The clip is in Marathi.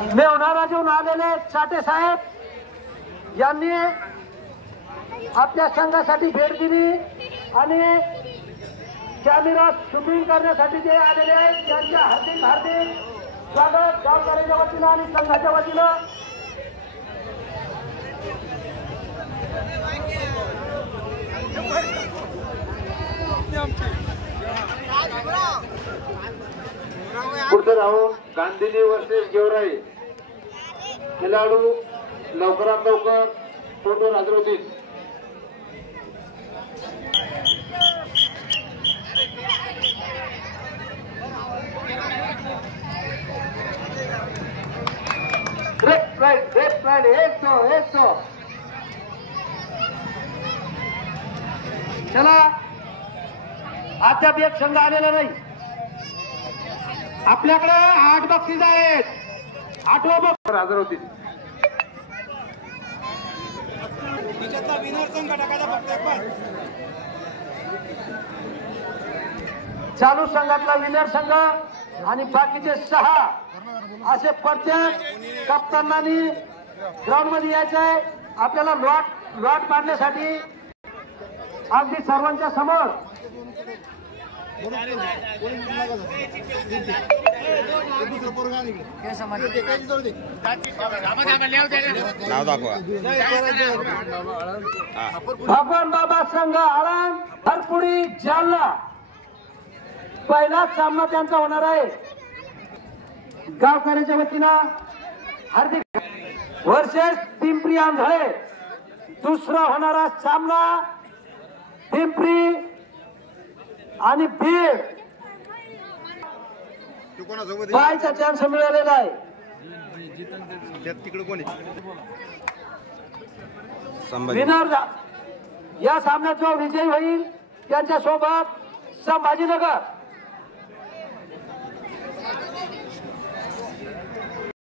मेवणारा घेऊन आलेले चाटे साहेब यांनी आपल्या संघासाठी भेट दिली आणि कॅमेरा शूटिंग करण्यासाठी जे आलेले आहेत त्यांच्या हार्दिक हार्दिक स्वागत गावकऱ्यांच्या वतीनं आणि संघाच्या वतीनं। पुढचं राहून गांधीजी वर्सेस गेवराई खेळाडू लवकरात लवकर फोटो हजर होतील। लेफ्ट राइट एक तो चला अद्याप एक संघ आलेला नाही। आपल्याकडे 8 बक्षीस आहेत, 8वं बक्षीस हजर होतील। चालू संघातला विनर संघ आणि बाकीचे 6 असे प्रत्येक कप्तानांनी ग्राउंड मध्ये यायचं आहे। आपल्याला लॉट मारण्यासाठी अगदी सर्वांच्या समोर भगवान बाबा संघ आळंद हरपुडी जालना पहिला सामना त्यांचा होणार आहे। गावकऱ्यांच्या वतीनं हार्दिक वर्सेस पिंपरी आंधळे दुसरा होणारा सामना पिंपरी आणि बीड पाहायचा चान्स मिळालेला आहे। विनर या सामन्यात जो विजयी होईल त्यांच्या सोबत संभाजीनगर